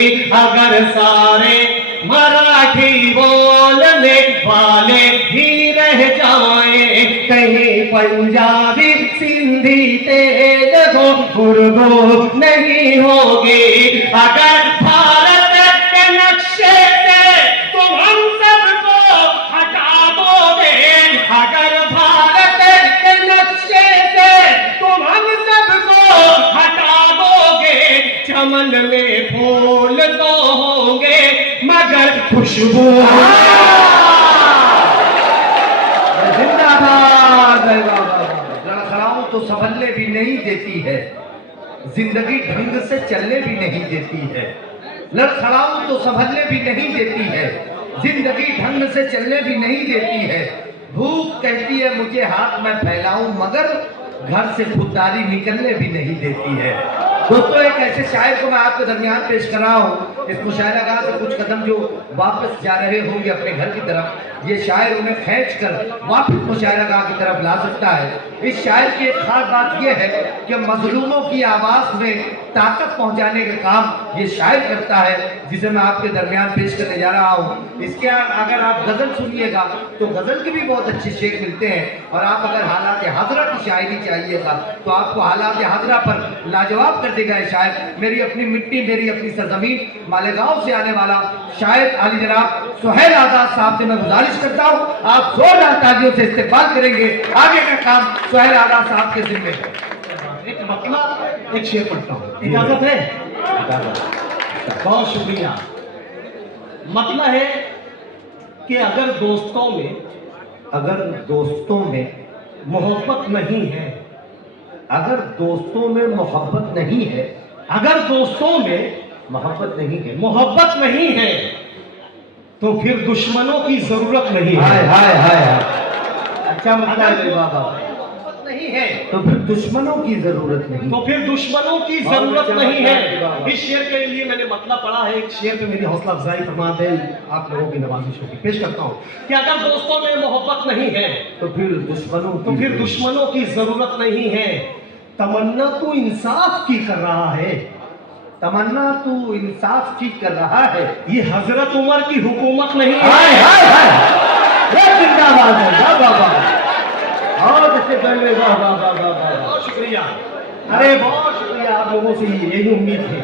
अगर सारे मराठी बोलने वाले ही रह जाए, कहीं पंजाबी सिंधी तेलुगु उर्दू नहीं होगी। अगर भारत के नक्शे से तुम हम सबको हटा दोगे, अगर भारत के नक्शे से तुम हम सबको हटा दोगे, चमन में फूल तो होंगे मगर खुशबू। जिंदाबाद। लड़खड़ाऊं तो संभलने भी नहीं देती है, जिंदगी ढंग से चलने भी नहीं देती है। लड़खड़ाऊं तो संभलने भी नहीं देती है, जिंदगी ढंग से चलने भी नहीं देती है। भूख कहती है मुझे हाथ में फैलाऊं, मगर घर से खुददारी निकलने भी नहीं देती है। दोस्तों, एक ऐसे शायर को मैं आपके दरमियान पेश कर रहा हूँ। इस मुशायरागाह से कुछ कदम जो वापस जा रहे होंगे अपने घर की तरफ, ये शायर उन्हें खींच कर वापस मुशायरागाह की तरफ ला सकता है। इस शायर की एक खास बात यह है कि मजलूमों की आवाज़ में ताकत पहुँचाने का काम ये शायर करता है, जिसे मैं आपके दरमियान पेश करने जा रहा हूँ। इसके अगर आप गज़ल सुनिएगा तो गज़ल के भी बहुत अच्छे शेर मिलते हैं, और आप अगर हालात हाज़रा की शायरी चाहिएगा तो आपको हालात हाज़रा पर लाजवाब कर देगा शायर। मेरी अपनी मिट्टी मेरी अपनी सरजमीन मालेगांव से आने वाला शायर आली जनाब सुहेल आजाद साहब से मैं गुजारिश करता हूँ, आप जोरदार तालियों से इस्तेमाल करेंगे। आगे का काम सुहेल आजाद साहब के जिम्मे है। एक मतला एक शेर पढ़ता हूँ, इजाजत है? बहुत शुक्रिया। मतला है कि अगर दोस्तों में मोहब्बत नहीं है, अगर दोस्तों में मोहब्बत नहीं है, अगर दोस्तों में मोहब्बत नहीं है तो फिर दुश्मनों की जरूरत नहीं है। हाय हाय हाय हाय, अच्छा मतलब है बाबा। मोहब्बत नहीं है तो फिर दुश्मनों की जरूरत नहीं, तो फिर दुश्मनों की जरूरत नहीं है। इस शेर के लिए मैंने मतलब पढ़ा है, एक शेर पे मेरी हौसला अफजाई फरमा दे, आप लोगों की नवाजिश होगी। पेश करता हूँ कि अगर दोस्तों में मोहब्बत नहीं है तो फिर दुश्मनों की जरूरत नहीं है। तमन्ना तू इंसाफ की कर रहा है, तमन्ना तू इंसाफ की कर रहा है, ये हजरत उमर की हुकूमत नहीं है। हाय हाय हाय, ये जिंदाबाद है। वाह वाह वाह, और इससे पहले वाह वाह वाह वाह वाह। बहुत शुक्रिया, अरे बहुत शुक्रिया, आप लोगों से यही उम्मीद थी।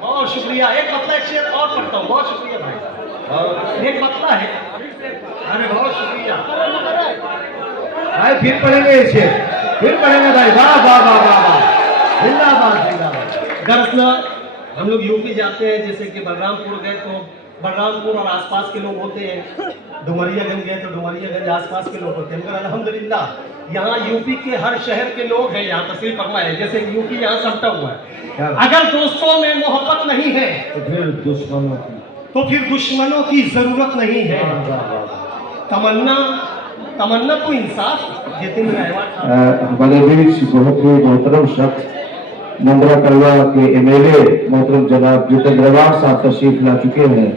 बहुत शुक्रिया। एक मतलब एक शेर और पढ़ता हूँ। बहुत शुक्रिया भाई। एक मतलब है, अरे बहुत शुक्रिया भाई। फिर पढ़ेंगे इसे, फिर पढ़ेंगे भाई। वाह वाह वाह वाह वाह, जिंदाबाद जिंदाबाद। दरअसल हम लोग यूपी जाते हैं, जैसे कि बलरामपुर गए तो बलरामपुर और आसपास के लोग होते हैं, डुमरियागंज गए तो डुमरियागंज आसपास के लोग होते हैं, मगर अल्हम्दुलिल्लाह यहाँ यूपी के हर शहर के लोग हैं, यहाँ तस्वीर फरमा है, जैसे यूपी यहाँ सपटा हुआ है। अगर दोस्तों में मोहब्बत नहीं है तो फिर दुश्मनों की जरूरत नहीं है। तमन्ना को इंसाफ जितिन हमारे बीच बहुत ही मोहतरम शख्स मुंद्रा कलवा के एमएलए मोहतरम जनाब जितेंद्र रेवाड़ साहब तशरीफ ला चुके हैं।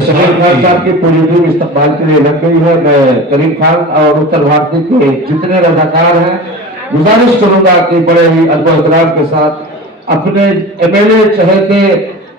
शहीद खान साहब की पूरी टीम इस्तकबाल के लिए लग गई है। मैं करीम खान और उत्तर भारतीय के जितने रजाकार हैं गुजारिश करूंगा कि बड़े ही अदब के साथ अपने एमएलए चहेते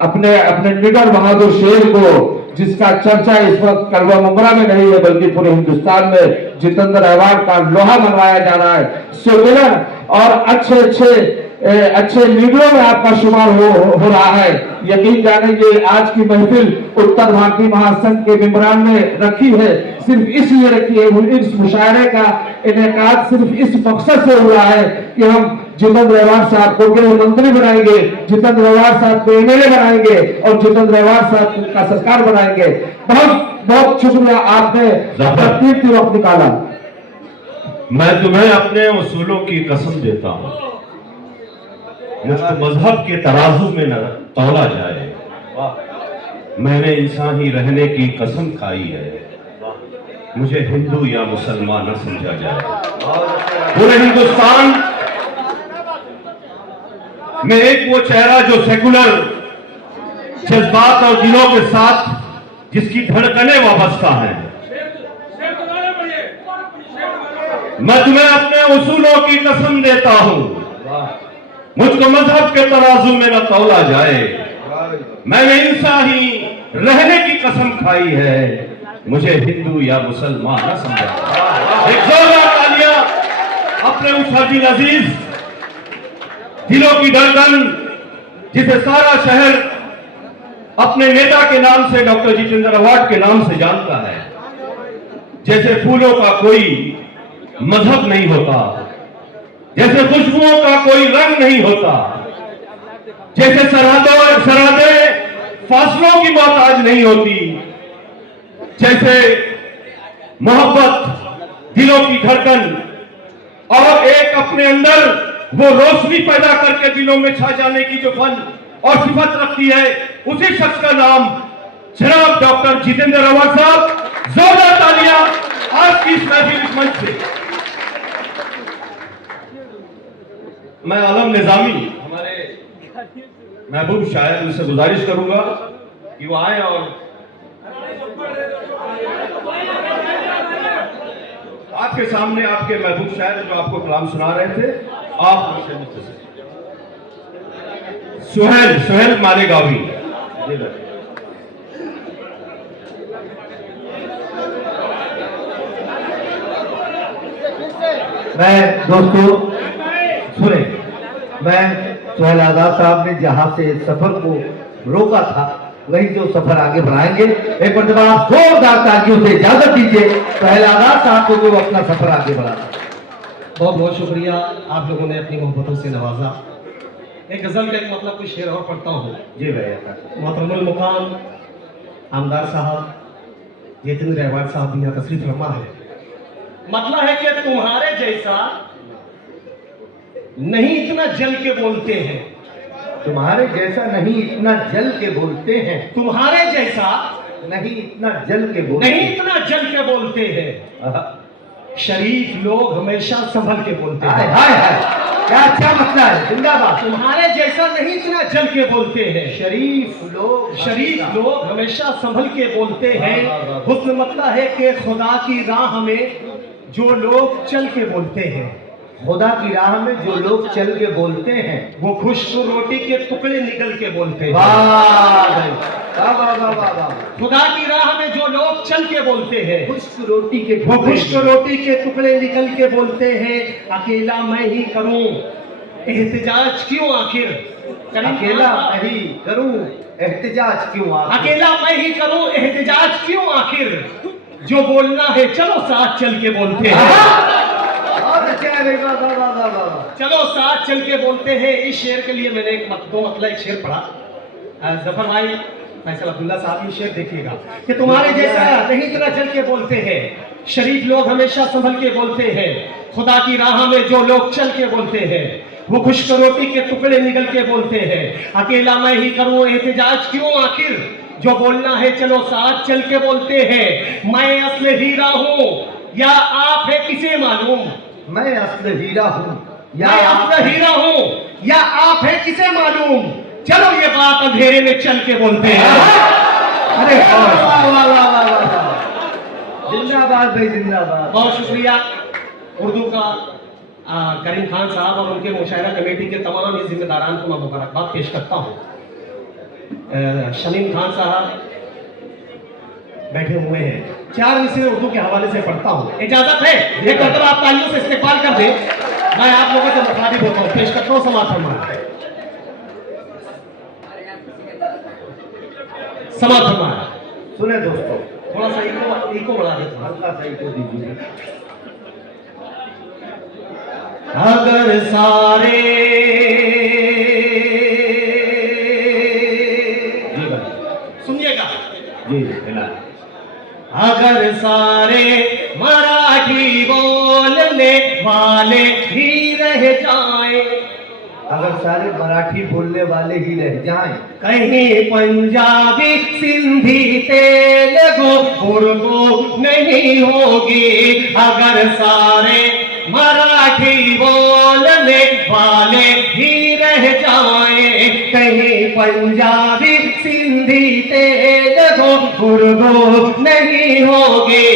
अपने निडर बहादुर शेर को, जिसका चर्चा इस वक्त कलवा मुंद्रा में नहीं है बल्कि पूरे हिंदुस्तान में जितेंद्र रेवाड़ का लोहा मनवाया जा रहा है, सुमिरन और अच्छे लीडरों में आपका शुमार हो रहा है। यकीन जाने ये आज की महफिल उत्तर भारतीय महासंघ के मेंबरान ने रखी है, सिर्फ इसलिए रखी है, इस मुशायरे का इनेकाद सिर्फ इस मकसद से हुआ है कि हम जितेंद्र रेवाड़ साहब को गृह मंत्री बनाएंगे, जितेंद्र रेवाड़ साहब को एमएलए बनाएंगे और जितेंद्र रेवाड़ साहब का सरकार बनाएंगे। बहुत बहुत शुक्रिया, आपने कीमती वक्त निकाला। मैं तुम्हें अपने उसूलों की कसम देता हूँ, मुझको मजहब के तराजू में न तौला जाए। मैंने इंसान ही रहने की कसम खाई है, मुझे हिंदू या मुसलमान न समझा जाए। पूरे हिंदुस्तान में एक वो चेहरा जो सेकुलर जज्बात और दिलों के साथ जिसकी धड़कनें वाबस्ता हैं, मैं तुम्हें अपने उसूलों की कसम देता हूं, मुझको मजहब के तराजू में न तौला जाए। मैंने इंसान ही रहने की कसम खाई है, मुझे हिंदू या मुसलमान न समझा। एक जोरदार तालियां अपने उस हर्दिल अजीज दिलों की धड़कन, जिसे सारा शहर अपने नेता के नाम से, डॉक्टर जितेंद्र अवार्ड के नाम से जानता है। जैसे फूलों का कोई मजहब नहीं होता, जैसे खुशबुओं का कोई रंग नहीं होता, जैसे सरहदें फासलों की मोहताज नहीं होती, जैसे मोहब्बत दिलों की धड़कन और एक अपने अंदर वो रोशनी पैदा करके दिलों में छा जाने की जो फन और सिफत रखती है, उसी शख्स का नाम जनाब डॉक्टर जितेंद्र अवार्ड साहब। जोरदार तालियां आज की इस महफिल इस मंच से। मैं आलम निजामी, हमारे महबूब शायर, उनसे गुजारिश करूंगा कि वो आए और आपके सामने आपके महबूब शायर जो आपको कलाम सुना रहे थे, आप सुहेल मालेगावी। मैं दोस्तों सुने, मैं सुहेल आजाद साहब ने जहां से सफर को रोका था वही जो सफर आगे बढ़ाएंगे। एक मरतबा आप जोरदार तालियों से इजाजत दीजिए सुहेल आजाद साहब को जो अपना सफर आगे बढ़ा। बहुत बहुत शुक्रिया, आप लोगों ने अपनी मोहब्बतों से नवाजा। एक गजल का एक मतलब कुछ शेर और पढ़ता हूँ। जी भैया। मोहतरमुल मुकाम आमदार साहब जितेंद्र अवार्ड साहब भी यहाँ तशरीफ फरमा है। मतलब है कि तुम्हारे जैसा नहीं इतना जल के बोलते हैं, तुम्हारे जैसा नहीं इतना जल के बोलते हैं, तुम्हारे जैसा नहीं इतना जल के बोलते नहीं इतना जल के बोलते हैं। शरीफ लोग हमेशा संभल के बोलते हाय हैं। हाय हाय, क्या अच्छा मसला है, जिंदाबाद। तुम्हारे जैसा नहीं इतना जल के बोलते हैं। शरीफ लोग हमेशा संभल के बोलते हैं। वाह, वाह, वाह। हुस्न मतलब है कि खुदा की राह में जो लोग चल के बोलते हैं, खुदा की राह में जो लोग चल के बोलते हैं, वो खुश्क रोटी के टुकड़े निकल के बोलते हैं। वाह भाई, वाह वाह वाह वाह वाह। खुदा की राह में जो लोग चल के बोलते हैं, खुश्क रोटी के वो टुकड़े। खुश्क रोटी के टुकड़े निकल के बोलते हैं। अकेला मैं ही करूं एहतिजाज क्यों आखिर, अकेला मैं ही करूं एहतिजाज क्यों आखिर, अकेला मैं ही करूं एहतिजाज क्यों आखिर, जो बोलना है चलो साथ चल के बोलते हैं। बहुत अच्छा है, वाह वाह वाह वाह वाह। चलो साथ चल के बोलते हैं। इस शेर के लिए मैंने दो मतलब एक शेर पढ़ा। जफर भाई फैसल अब्दुल्ला साहब, ये शेर देखिएगा कि तुम्हारे जैसा नहीं इतना चल के बोलते हैं। शरीफ लोग हमेशा संभल के बोलते हैं। खुदा की राह में जो लोग चल के बोलते हैं, वो खुश्क रोटी के टुकड़े निकल के बोलते हैं। अकेला मैं ही करूं एहतिजाज क्यों आखिर, जो बोलना है चलो साथ चल के बोलते हैं। मैं असल हीरा हूं या आप है किसे मालूम, मैं असल हीरा हूँ मैं असल हीरा हूं या आप है किसे मालूम, चलो ये बात अंधेरे में चल के बोलते हैं। अरे वाह वाह वाह वाह वाह वाह। जिंदाबाद भाई जिंदाबाद। बहुत शुक्रिया। उर्दू का करीम खान साहब और उनके मुशायरा कमेटी के तमाम ही जिम्मेदारान को मैं मुबारकबाद पेश करता हूँ। शमीम खान साहब बैठे हुए हैं। 4 मिसरे उर्दू के हवाले से पढ़ता हूँ, इजाजत है? एक मतलब आप तालियों से इस्तेमाल कर दें, मैं आप लोगों से मुखातिब होता हूँ, पेश करता हूँ समाज फरमाया। समाज फरमाया। सुने दोस्तों, थोड़ा सा इको बढ़ा देता हूँ। हल्का सा इको दीजिए। अगर सारे सुनिएगा जी, अगर सारे मराठी बोलने वाले ही रह जाएं, अगर सारे मराठी बोलने वाले ही रह जाएं, कहीं पंजाबी सिंधी तेलुगु उर्दू नहीं होगी। अगर सारे मराठी बोलने वाले ही रह जाएं, कहीं पंजाबी सिंधी तेलुगु उर्दू नहीं होगी।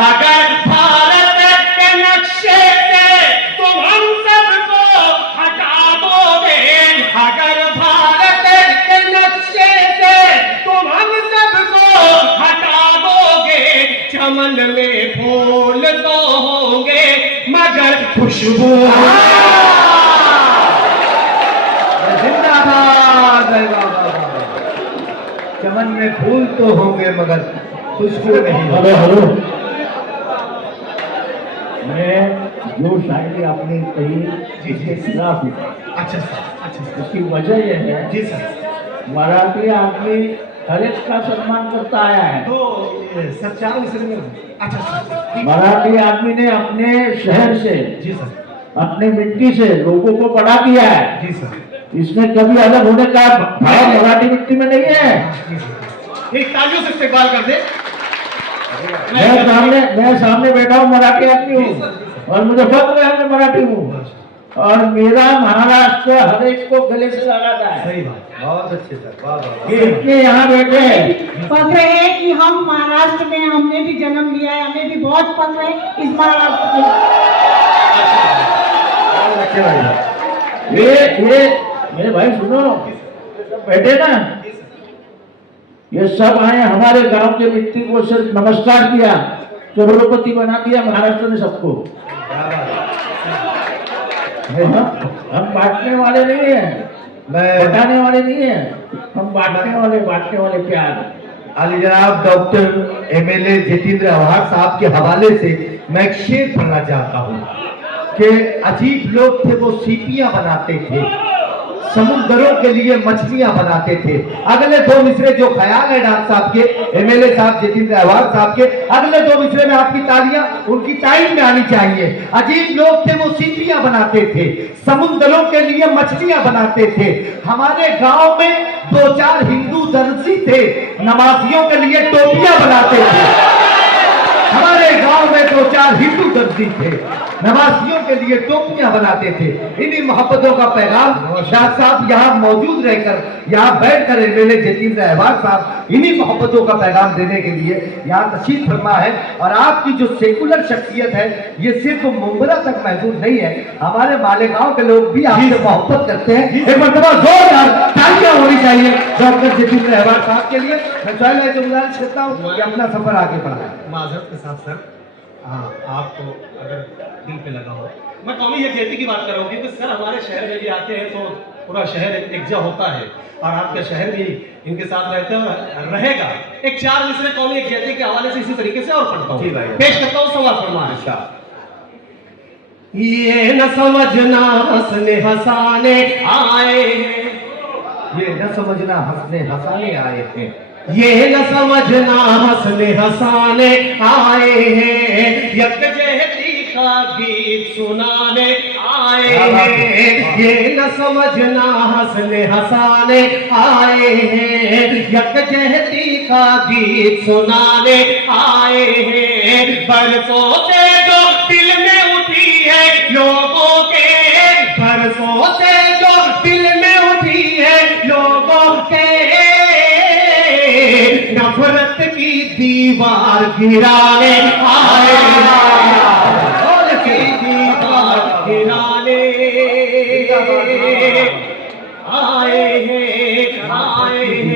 अगर भारत के नक्शे से तुम हम सबको हटा दोगे, अगर भारत के नक्शे खुशबू। जिंदाबाद। चमन में फूल तो होंगे मगर खुशबू नहीं। हेलो हेलो, मैं जो शायरी आपने कही इसके खिलाफ हूँ। अच्छा सर, उसकी वजह यह है, जी सर, मराठी आदमी हर एक का सम्मान करता आया है। तो सर 4 मिसरे में। अच्छा सर, मराठी आदमी ने अपने शहर से, जी सर, अपने मिट्टी से लोगों को बड़ा किया है। जी सर, इसमें कभी अलग होने का भाव मराठी मिट्टी में नहीं है। जी सर। एक तालियों से इस्तेकबाल कर दे। मैं सामने बैठा हूँ, मराठी आदमी हूँ और मुझे फख्र है मैं मराठी हूँ और मेरा महाराष्ट्र हर एक को गले से लगाता है। सही बात, बहुत अच्छे सर, वाह वाह। ये इतने यहाँ बैठे हैं। फख्र है कि हम महाराष्ट्र में, हमने भी जन्म लिया है, हमें भी बहुत फख्र है इस महाराष्ट्र में। अच्छे भाई। ये मेरे भाई सुनो, सब बैठे ना, ये सब आए हमारे गांव के मिट्टी को सिर्फ नमस्कार किया, करोड़पति बना दिया महाराष्ट्र ने सबको। हम बांटने वाले नहीं हैं, बटाने वाले नहीं हैं, हम बांटने वाले प्यार। आली जनाब डॉक्टर एमएलए जितेंद्र आव्हाड साहब के हवाले से मैं एक शेर पढ़ना चाहता हूँ कि अजीब लोग थे, वो सीपियां बनाते थे, समुद्रों के लिए मछलियां बनाते थे। अगले 2 मिसरे जो ख्याल है डॉक्टर साहब के, एमएलए साहब जितेंद्र आव्हाड साहब के, अगले 2 मिसरे में आपकी तालियां उनकी टाइम में आनी चाहिए। अजीब लोग थे, वो सीपियां बनाते थे, समुद्रों के लिए मछलियां बनाते थे। हमारे गांव में 2-4 हिंदू दर्जी थे, नमाजियों के लिए टोपियां बनाते थे। हमारे गांव में 2-4 हिंदू दर्जी थे, नमाजियों के लिए टोपियां बनाते थे। इन्हीं मोहब्बतों का पैगाम शाह साहब यहाँ मौजूद रहकर, यहाँ बैठकर एमएलए जितेंद्र आव्हाड साहब इन्हीं मोहब्बतों का पैगाम देने के लिए यहाँ तशरीफ फरमा है। और आपकी जो सेकुलर शख्सियत है ये सिर्फ मुंबरा तक महदूद नहीं है, हमारे मालेगांव के लोग भी आपसे मोहब्बत करते हैं। एक मरतबा जोरदार तालियां होनी चाहिए डॉक्टर जितेंद्र आव्हाड साहब के लिए। मैं चाहे गुजारिश करता हूँ कि अपना सफर आगे बढ़ाएं। माजरत के साथ सर, हाँ आपको अगर दिल पे लगा हो, मैं कौमी यकजहती की बात कर रहा हूँ क्योंकि सर हमारे शहर में भी आते हैं तो पूरा शहर एकजा होता है और आपका शहर भी इनके साथ रहेगा। एक 4 मिसरे कौमी यकजहती के हवाले से इसी तरीके से और पढ़ता जी भाई। हूँ, पेश करता हूँ। सवाल फरमाए। ये न समझना हंसने हंसाने आए हैं, ये न समझना हंसने हंसाने आए हैं, ये न समझना हंसने हंसाने आए हैं, यकजहती का गीत सुनाने आए हैं। ये न समझना हंसने हंसाने आए हैं, यकजहती का गीत सुनाने आए हैं। बरसों से जो दिल में उठी है लोगों के, बरसों से जो दिल में उठी है लोगों के, नफरत की दीवार गिराने आए, की दीवार गिराने आए हैं, आए हैं।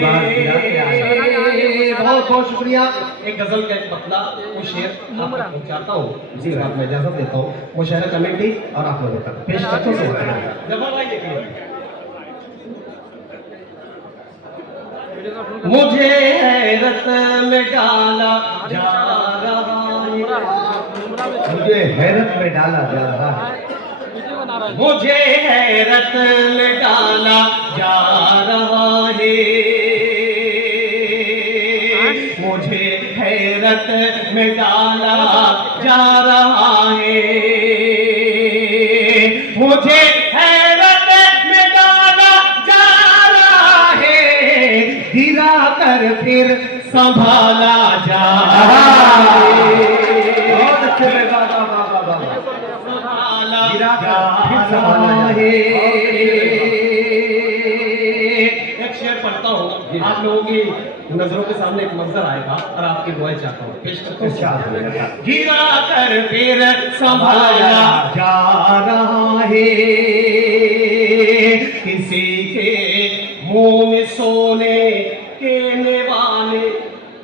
बहुत बहुत शुक्रिया। एक गजल का एक पतला वो शेर आपको पहुंचाता हूँ, जी रात में इजाजत देता हूँ। मुशायरा कमेटी और आप लोगों तक पेश करते हैं। जवाब आइए देखिए। मुझे हैरत में डाला जा रहा है, मुझे हैरत में डाला जा रहा है, मुझे हैरत में डाला जा रहा है, मुझे हैरत में डाला जा रहा है, मुझे हैरत में डाला जा रहा है, गिरा कर फिर संभाला जा रहा है। बहुत अच्छे से संभाला गिरा कर फिर संभाला है। एक शेर पढ़ता हूँ, आप लोगों की नजरों के सामने एक मंजर आएगा और आपकी दुआएं चाहता हूँ, पेश करता हूँ। गिरा कर फिर संभाला जा रहा है, किसी के मुंह में सोने के निवाले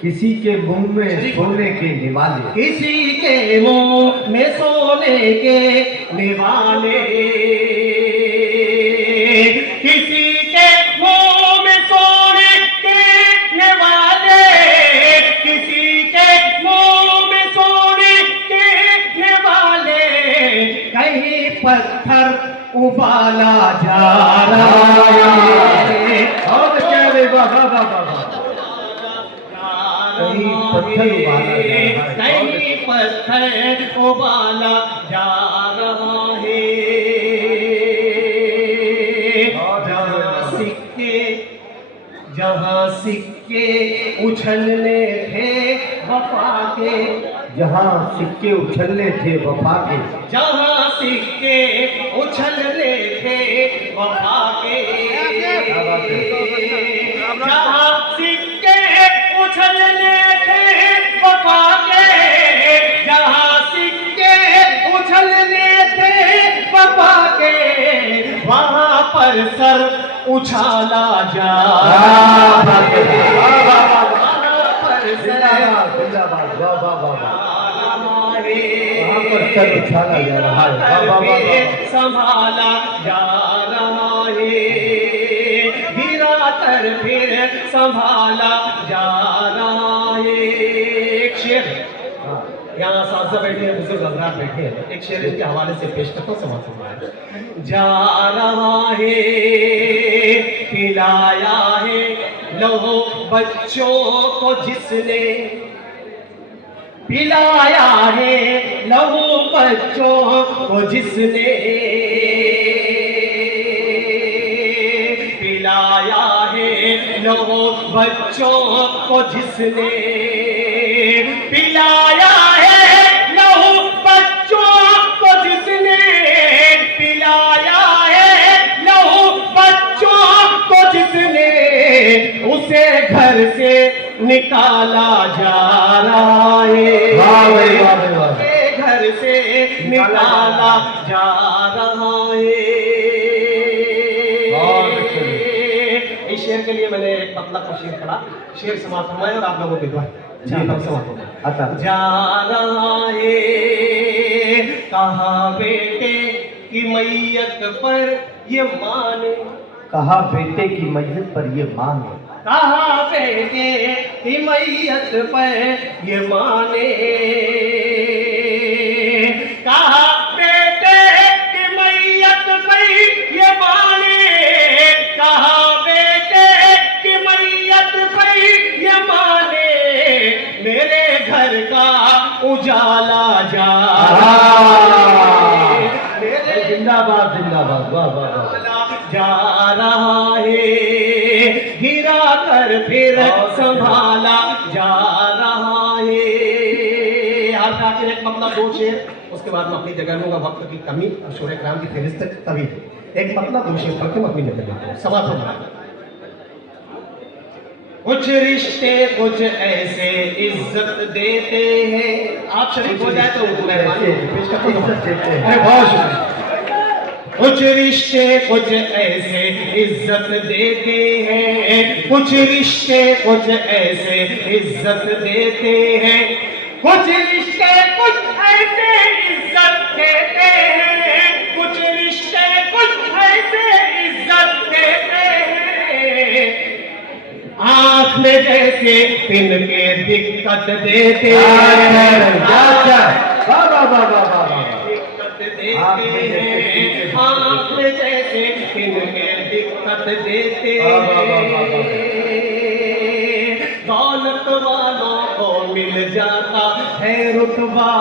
किसी के मुंह में सोने के निवाले, किसी के मुंह में सोने के निवाले, किसी के मुंह में सोने के निवाले, किसी के मुंह में सोने के निवाले, कहीं पत्थर उबाला जा रहा है। और क्या रे बाबा बाबा, कहीं पत्थर उबाला जा रहा है, कहीं पत्थर उबाला जा रहा है। जहाँ सिक्के उछलने थे वफा के, जहाँ सिक्के उछलने थे वफा के, जहाँ सिक्के उछलने थे वफा के, जहाँ सिक्के उछलने थे वफा के, जहाँ सिक्के उछलने थे वफा के, वहाँ पर सर उछाला जा रहा है। वहाँ पर सर जिंदाबाद, वाह वाह वाह वाह, वहाँ वहाँ पर सर उछाला जा रहा है, वाह वाह वाह वाह। संभाला जा रहा है, गिरा कर फिर संभाला जा रहा है। एक शेर है, यहाँ साहब बैठे हैं, बुजुर्ग हजरात बैठे हैं, एक शेर इनके हवाले से पेश करता हूँ, समाज सुनवाए। जा रहा है पिलाया है लहू बच्चों को जिसने, पिलाया है लहू बच्चों को जिसने, पिलाया है लहू बच्चों को जिसने, पिलाया है लहू बच्चों को जिसने, पिलाया है लहू बच्चों को जिसने, उसे घर से निकाला जा रहा है। वाह भाई, वाह भाई, वाह। उसे घर से निकाला जा रहा है। इस शेर के लिए मैंने एक मतलब का शेर पढ़ा, शेर समाप्त हुआ है और आप लोगों के द्वारा अच्छा, जा रहा है कहाँ बेटे की मैयत पर ये माने, कहा बेटे की मैयत पर ये माने, कहाँ बेटे की मैयत पर ये माने, कहाँ बेटे की मैयत पर ये माने, कहाँ बेटे की मैयत पर ये माने, मेरे घर का उजाला जा रहा है, मेरे जिंदाबाद जिंदाबाद, वाह वाह वाह। जा रहा है, गिरा कर फिर संभाला जा रहा है। हर आखिर एक मतलब दो शेर, उसके बाद मैं अपनी जगह लूंगा, वक्त की कमी और शोरे कराम की फहरिस्त तभी एक मतलब दो शेर पढ़ के मैं अपनी जगह लेता हूँ। समाप्त। कुछ रिश्ते कुछ ऐसे इज्जत देते हैं, आप शरीफ हो जाए तो मेहरबानी पेश करता हूं। अरे बहुत शुक्रिया। कुछ रिश्ते कुछ ऐसे इज्जत देते हैं, कुछ रिश्ते कुछ ऐसे इज्जत देते हैं, कुछ रिश्ते कुछ ऐसे इज्जत देते हैं, कुछ रिश्ते कुछ ऐसे इज्जत देते हैं, आँख में जैसे तिनके दिक्कत देते हैं, दिक्कत देते हैं, आँख में जैसे तिनके दिक्कत देते हैं, दौलत वालों को मिल जाता है रुतबा,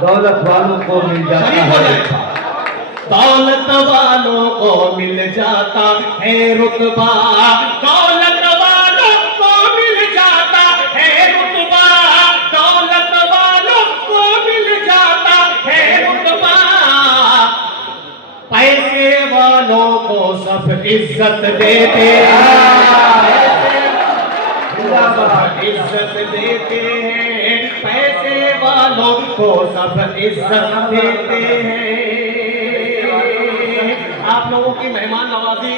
दौलत वालों को मिल जाता है, दौलत वालों को मिल जाता है रुतबा, दौलत वालों को मिल जाता है रुतबा, दौलत वालों को मिल जाता है रुतबा, पैसे वालों को सब इज्जत देते हैं, इज्जत देते हैं, पैसे वालों को सब इज्जत देते हैं। आप लोगों की मेहमान नवाजी,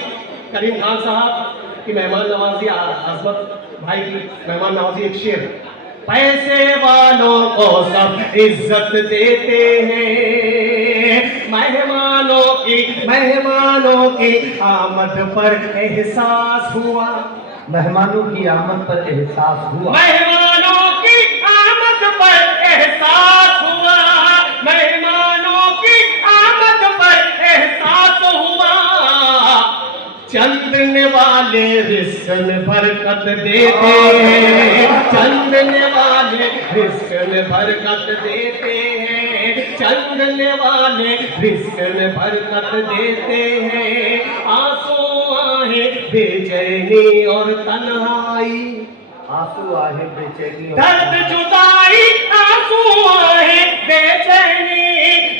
करीम खान साहब की मेहमान नवाजी, आजमत भाई की मेहमान नवाजी एक शेर, पैसे वालों को सब इज्जत देते हैं, मेहमानों की आमद पर एहसास हुआ, मेहमानों की आमद पर एहसास हुआ, मेहमानों की आमद पर एहसास हुआ, मेहमानों की आमद पर एहसास हुआ, चंदने वाले रिस्क में बरकत देते हैं, चंदने वाले रिस्क में बरकत देते हैं, चंदने वाले रिस्क में बरकत देते हैं, आंसू आए बेचैनी और तन्हाई, आंसू आहे बेचैनी, दर्द जुदाई, आंसू आए बेचैनी,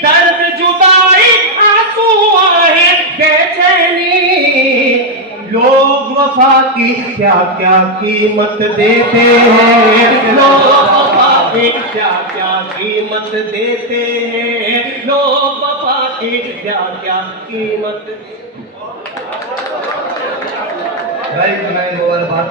दर्द जुदाई, आंसू आए बेचैनी, लोग वफा की क्या क्या कीमत देते हैं, लोग वफा की क्या क्या कीमत देते हैं, लोग वफा की क्या क्या कीमत। भाई मैं वो बात